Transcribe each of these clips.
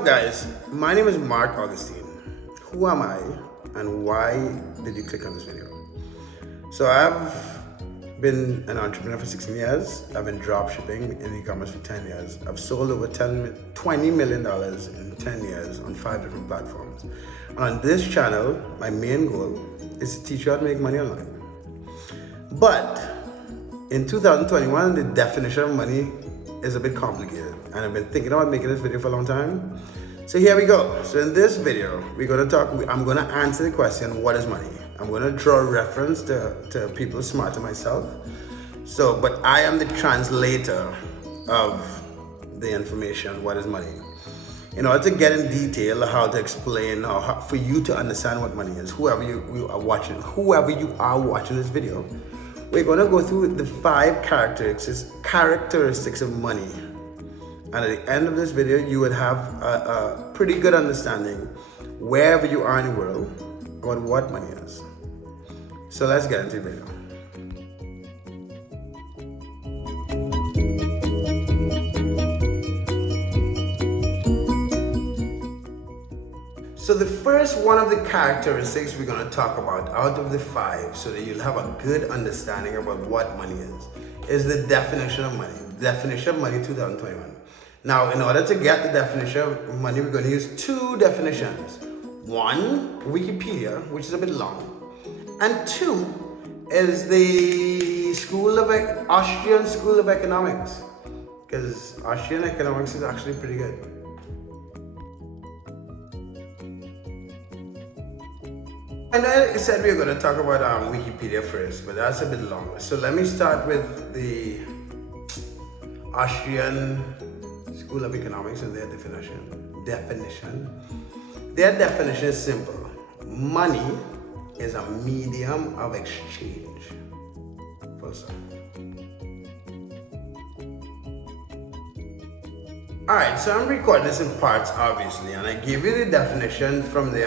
up, guys? My name is Mark Augustine. Who am I and why did you click on this video? So I've been an entrepreneur for 16 years. I've been drop shipping in e-commerce for 10 years. I've sold over $20 million in 10 years on 5 different platforms. And on this channel, my main goal is to teach you how to make money online. But in 2021, the definition of money is a bit complicated, and I've been thinking about making this video for a long time. So here we go. So in this video, I'm gonna answer the question, what is money? I'm gonna draw a reference to people smart to myself. But I am the translator of the information, what is money? In order to get in detail how to explain, for you to understand what money is, whoever you are watching this video, we're going to go through the 5 characteristics of money. And at the end of this video, you would have a pretty good understanding, wherever you are in the world, about what money is. So let's get into the video. So the first one of the characteristics we're going to talk about out of the 5, so that you'll have a good understanding about what money is the definition of money. Definition of money 2021. Now, in order to get the definition of money, we're going to use 2 definitions. 1, Wikipedia, which is a bit long, and 2 is the Austrian School of Economics, because Austrian economics is actually pretty good. And I said we were going to talk about Wikipedia first, but that's a bit long. So let me start with the Austrian School of Economics and their definition. Their definition is simple. Money is a medium of exchange. Full stop. Alright, so I'm recording this in parts, obviously, and I gave you the definition from the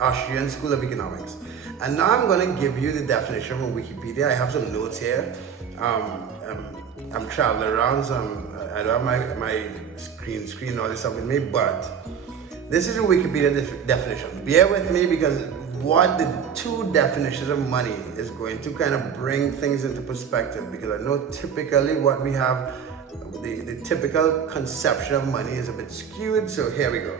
Austrian School of Economics. And now I'm going to give you the definition from Wikipedia. I have some notes here. I'm traveling around, so I don't have my screen all this stuff with me, but this is a Wikipedia definition. Bear with me, because what the 2 definitions of money is going to kind of bring things into perspective, because I know typically what we have, the typical conception of money is a bit skewed. So here we go.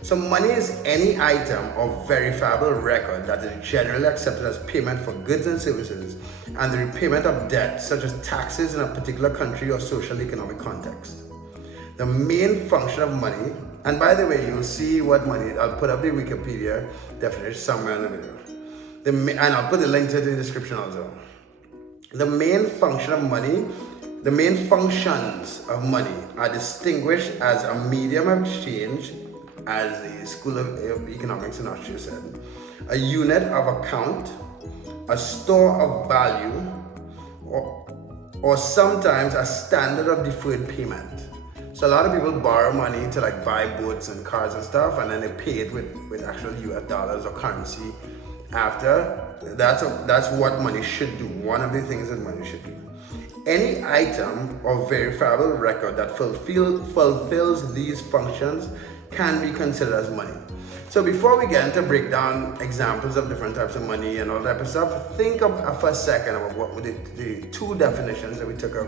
So money is any item or verifiable record that is generally accepted as payment for goods and services and the repayment of debt, such as taxes in a particular country or social economic context. The main function of money, and by the way, you'll see what money, I'll put up the Wikipedia definition somewhere in the video. And I'll put the link to it in the description also. The main function of money, the main functions of money are distinguished as a medium of exchange, as the School of Economics in Austria said, a unit of account, a store of value, or sometimes a standard of deferred payment. So a lot of people borrow money to buy boats and cars and stuff, and then they pay it with actual US dollars or currency after. That's what money should do. One of the things that money should do. Any item or verifiable record that fulfills these functions can be considered as money. So before we get into break down examples of different types of money and all that type of stuff, think for a second about what were the 2 definitions that we took up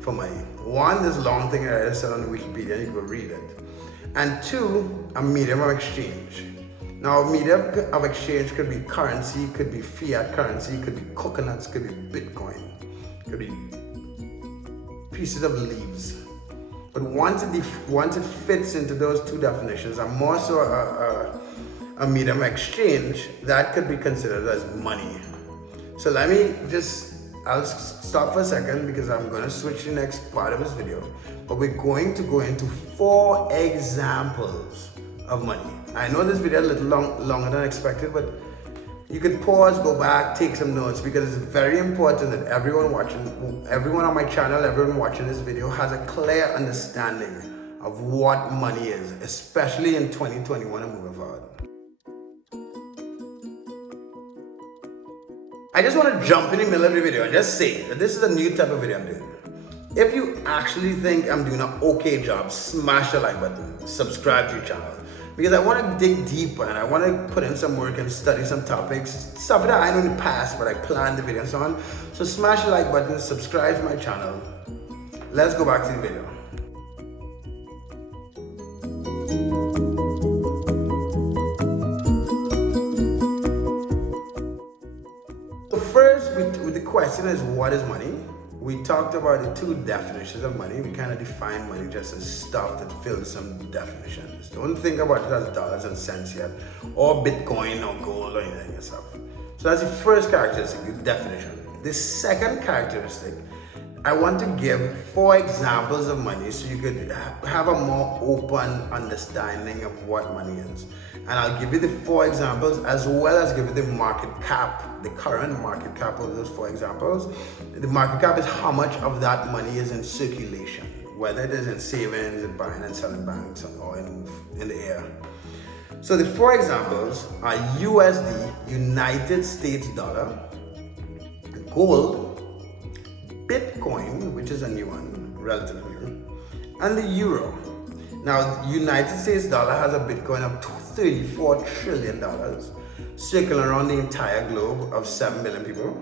for money. 1, this long thing that I said on the Wikipedia, you can go read it. And 2, a medium of exchange. Now, a medium of exchange could be currency, could be fiat currency, could be coconuts, could be Bitcoin, could be pieces of leaves. But once it fits into those 2 definitions, and more so a medium of exchange, that could be considered as money. So I'll stop for a second, because I'm going to switch to the next part of this video. But we're going to go into 4 examples of money. I know this video is a little longer than expected, but you can pause, go back, take some notes, because it's very important that everyone on my channel, everyone watching this video has a clear understanding of what money is, especially in 2021 and moving forward. I just want to jump in the middle of the video and just say that this is a new type of video I'm doing. If you actually think I'm doing an okay job, smash the like button, subscribe to the channel. Because I want to dig deeper and I want to put in some work and study some topics, stuff that I know in the past, but I planned the videos on. So smash the like button, subscribe to my channel. Let's go back to the video. So first, with the question is, what is money? We talked about the two definitions of money. We kind of define money just as stuff that fills some definitions. Don't think about it as dollars and cents yet, or Bitcoin or gold or anything and stuff. So that's the first characteristic, the definition. The second characteristic, I want to give 4 examples of money so you could have a more open understanding of what money is. And I'll give you the 4 examples as well as give you the market cap, the current market cap of those 4 examples. The market cap is how much of that money is in circulation, whether it is in savings, in buying and selling banks, or in the air. So the 4 examples are USD, United States dollar, gold, Bitcoin, which is a new one, relatively new, and the euro. Now, United States dollar has a Bitcoin of $34 trillion, circling around the entire globe of 7 billion people.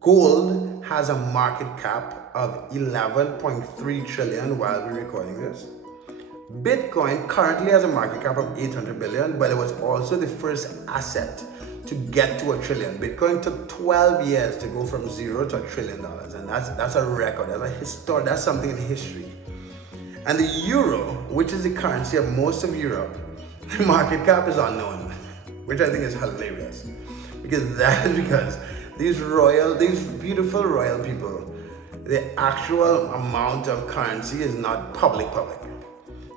Gold has a market cap of 11.3 trillion while we're recording this. Bitcoin currently has a market cap of 800 billion, but it was also the first asset to get to $1 trillion. Bitcoin took 12 years to go from 0 to $1 trillion, and that's a record. That's something in history. And the euro, which is the currency of most of Europe, the market cap is unknown, which I think is hilarious, because these beautiful royal people, the actual amount of currency is not public.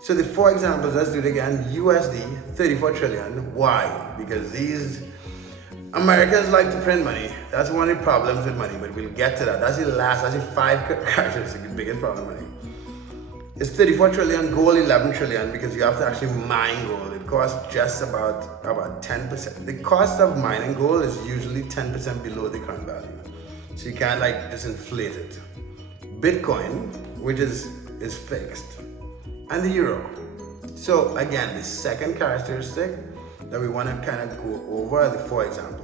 So the 4 examples, let's do it again. USD, 34 trillion. Why? Because these Americans like to print money. That's one of the problems with money, but we'll get to that. That's the 5 characteristics, the biggest problem with money. It's 34 trillion, gold 11 trillion, because you have to actually mine gold. It costs just about 10%. The cost of mining gold is usually 10% below the current value. So you can't just inflate it. Bitcoin, which is fixed, and the euro. So again, the second characteristic that we want to kind of go over are the 4 examples.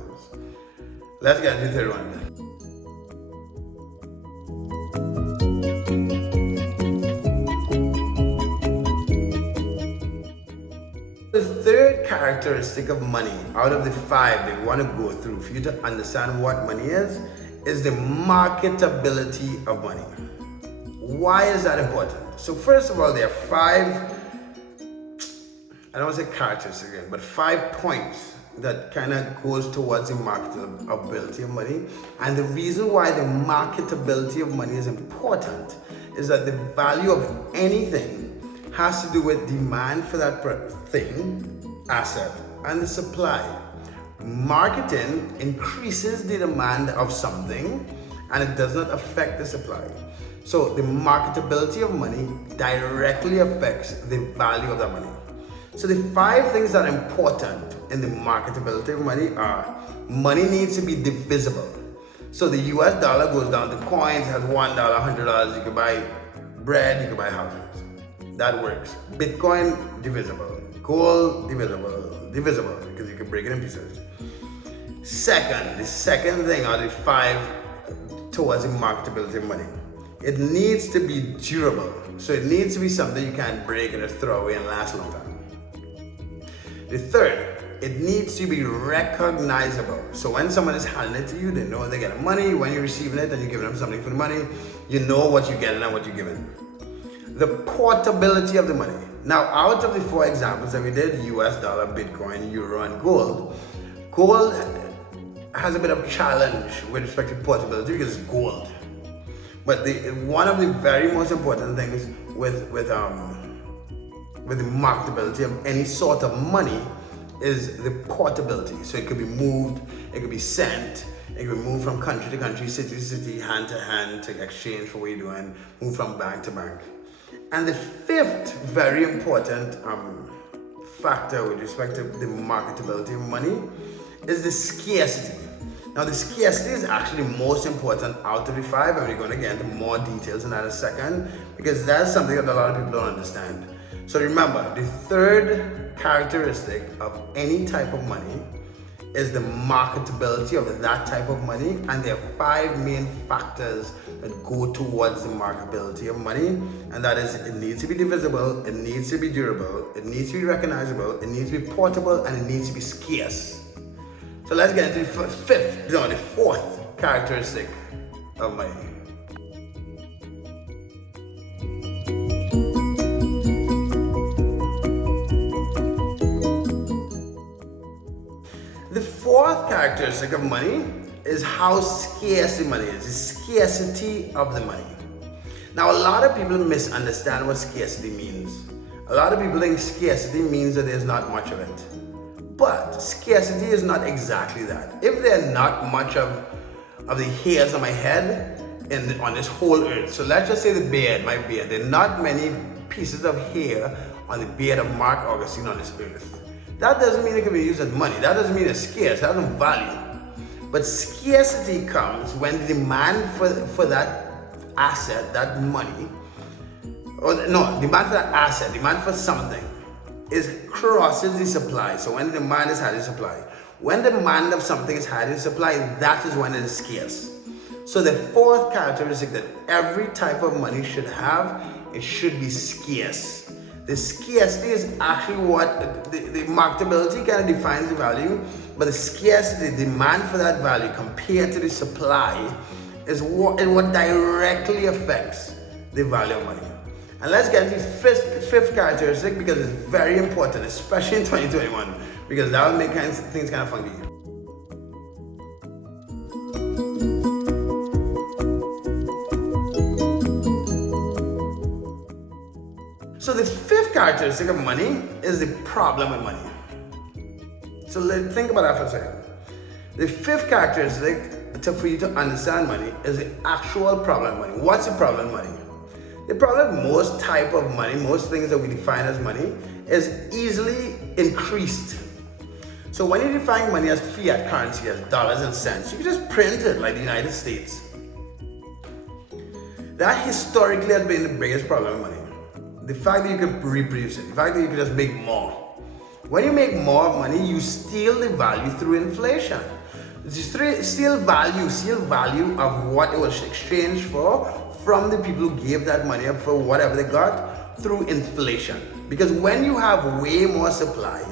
Let's get into the third one. The third characteristic of money out of the 5 that we want to go through for you to understand what money is the marketability of money. Why is that important? So first of all, there are 5, I don't want to say characteristics again, but 5 points that kind of goes towards the marketability of money. And the reason why the marketability of money is important is that the value of anything has to do with demand for that thing, asset, and the supply. Marketing increases the demand of something and it does not affect the supply. So the marketability of money directly affects the value of that money. So the 5 things that are important in the marketability of money are: money needs to be divisible. So the US dollar goes down to coins, has $1, $100, you can buy bread, you can buy houses. That works. Bitcoin, divisible. Gold, divisible, because you can break it in pieces. The second thing are the 5 towards the marketability of money. It needs to be durable. So it needs to be something you can't break and just throw away and last a long time. The third, it needs to be recognizable. So when someone is handing it to you, they know they're getting money. When you're receiving it and you're giving them something for the money, you know what you're getting and what you're giving. The portability of the money. Now, out of the 4 examples that we did, US dollar, Bitcoin, euro, and gold has a bit of a challenge with respect to portability because it's gold. But one of the very most important things with the marketability of any sort of money is the portability. So it could be moved, it could be sent, it could be moved from country to country, city to city, hand to hand, to exchange for what you're doing, move from bank to bank. And the 5th very important factor with respect to the marketability of money is the scarcity. Now the scarcity is actually the most important out of the five, and we're going to get into more details in that in a second, because that's something that a lot of people don't understand. So remember, the third characteristic of any type of money is the marketability of that type of money, and there are five main factors that go towards the marketability of money, and that is it needs to be divisible, it needs to be durable, it needs to be recognizable, it needs to be portable, and it needs to be scarce. So let's get into the fourth characteristic of money. The fourth characteristic of money is how scarce the money is, the scarcity of the money. Now, a lot of people misunderstand what scarcity means. A lot of people think scarcity means that there's not much of it. But scarcity is not exactly that. If there are not much of the hairs on my head on this whole earth, so let's just say the beard, my beard, there are not many pieces of hair on the beard of Mark Augustine on this earth. That doesn't mean it can be used as money. That doesn't mean it's scarce. That doesn't value. But scarcity comes when the demand for that asset, that money, demand for that asset, demand for something, crosses the supply. So when the demand is higher than supply, when the demand of something is higher than supply, that is when it is scarce. So the fourth characteristic that every type of money should have, it should be scarce. The scarcity is actually what the marketability kind of defines the value, but the scarcity, the demand for that value compared to the supply, is what directly affects the value of money. And let's get into the fifth characteristic, because it's very important, especially in 2021, because that will make things kind of funky. So the fifth characteristic of money is the problem with money. So let's think about that for a second. The fifth characteristic for you to understand money is the actual problem with money. What's the problem with money? The problem with most type of money, most things that we define as money, is easily increased. So when you define money as fiat currency, as dollars and cents, you can just print it like the United States. That historically has been the biggest problem with money. The fact that you can reproduce it, the fact that you can just make more. When you make more money, you steal the value through inflation. You steal value of what it was exchanged for from the people who gave that money up for whatever they got through inflation. Because when you have way more supply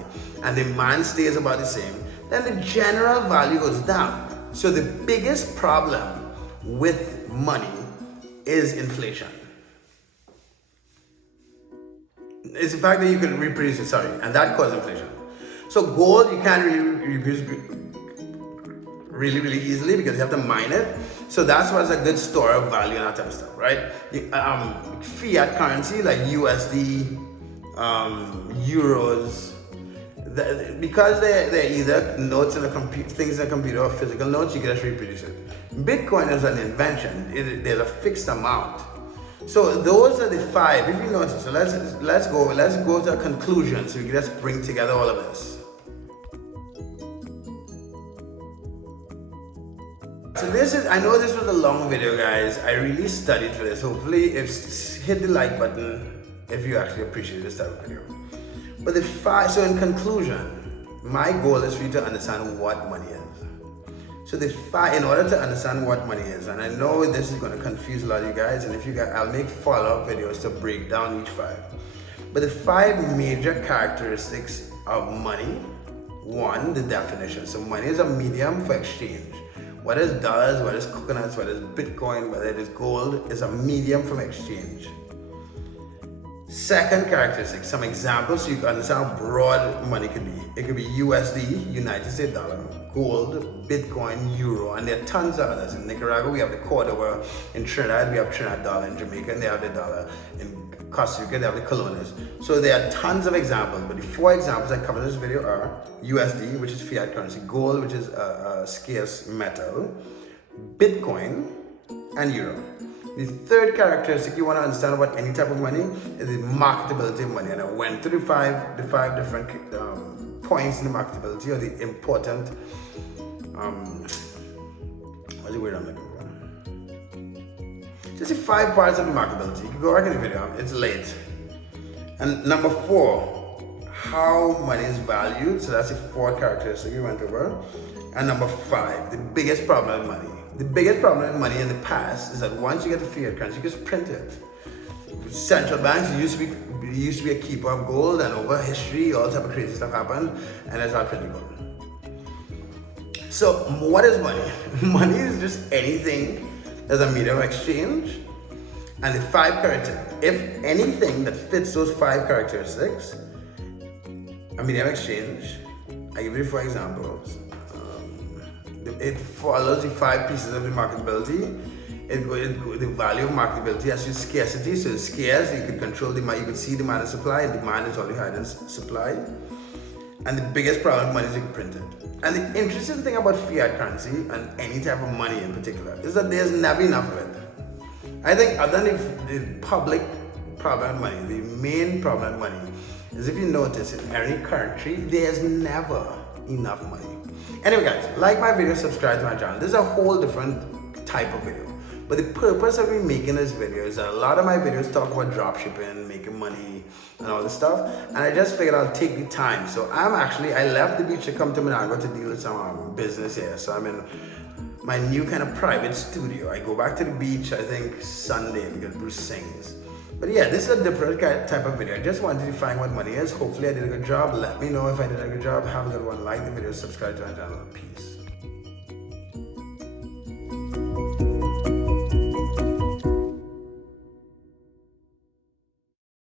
and demand stays about the same, then the general value goes down. So the biggest problem with money is inflation. It's the fact that you can reproduce it, and that causes inflation. So gold, you can't really reproduce really easily because you have to mine it. So that's why it's a good store of value and that type of stuff, right? Fiat currency like USD, euros, because they're either notes in a things in a computer or physical notes, you can just reproduce it. Bitcoin is an invention. There's a fixed amount. So those are the five. If you notice, so let's go to a conclusion so we can just bring together all of this. So I know this was a long video, guys. I really studied for this. Hopefully, hit the like button if you actually appreciate this type of video. But so in conclusion, my goal is for you to understand what money is. So in order to understand what money is, and I know this is going to confuse a lot of you guys, and I'll make follow-up videos to break down each five. But the five major characteristics of money. One, the definition. So money is a medium for exchange. Whether it's dollars, whether it's coconuts, whether it's Bitcoin, whether it is gold, is a medium for exchange. Second characteristic, some examples so you can understand how broad money could be. It could be USD, United States dollar, gold, Bitcoin, euro, and there are tons of others. In Nicaragua, we have the Cordoba. In Trinidad, we have Trinidad dollar. In Jamaica, they have the dollar. In Costa Rica, they have the colones. So there are tons of examples, but the four examples I covered in this video are USD, which is fiat currency, gold, which is a scarce metal, Bitcoin, and euro. The third characteristic you want to understand about any type of money is the marketability of money. And I went through the five different points in the marketability, or the important I'm looking for. Just the 5 parts of marketability. You can go back in the video, it's late. And number 4, how money is valued. So that's the 4 characteristics we went over. And number 5, the biggest problem with money. The biggest problem with money in the past is that once you get the fiat currency, you just print it. Central banks used to be a keeper of gold, and over history, all type of crazy stuff happened, and it's not printing gold. So what is money? Money is just anything that's a medium of exchange, and the 5 characteristics. If anything that fits those 5 characteristics, a medium of exchange. I give you 4 examples. It follows the 5 pieces of the marketability. The value of marketability as to scarcity. So it's scarce, you can control demand, you can see demand and supply. Demand is only higher than supply. And the biggest problem with money is you can print it. And the interesting thing about fiat currency and any type of money in particular is that there's never enough of it. I think other than the public problem with money, the main problem with money is, if you notice, in any country, there's never enough money. Anyway guys, like my video, subscribe to my channel. This is a whole different type of video. But the purpose of me making this video is that a lot of my videos talk about dropshipping, making money, and all this stuff. And I just figured I'll take the time. So I left the beach to come to Monaco to deal with some business here. So I'm in my new kind of private studio. I go back to the beach, I think Sunday, because Bruce sings. But yeah, this is a different type of video. I just wanted to find what money is. Hopefully I did a good job. Let me know if I did a good job. Have a good one. Like the video, subscribe to my channel. Peace.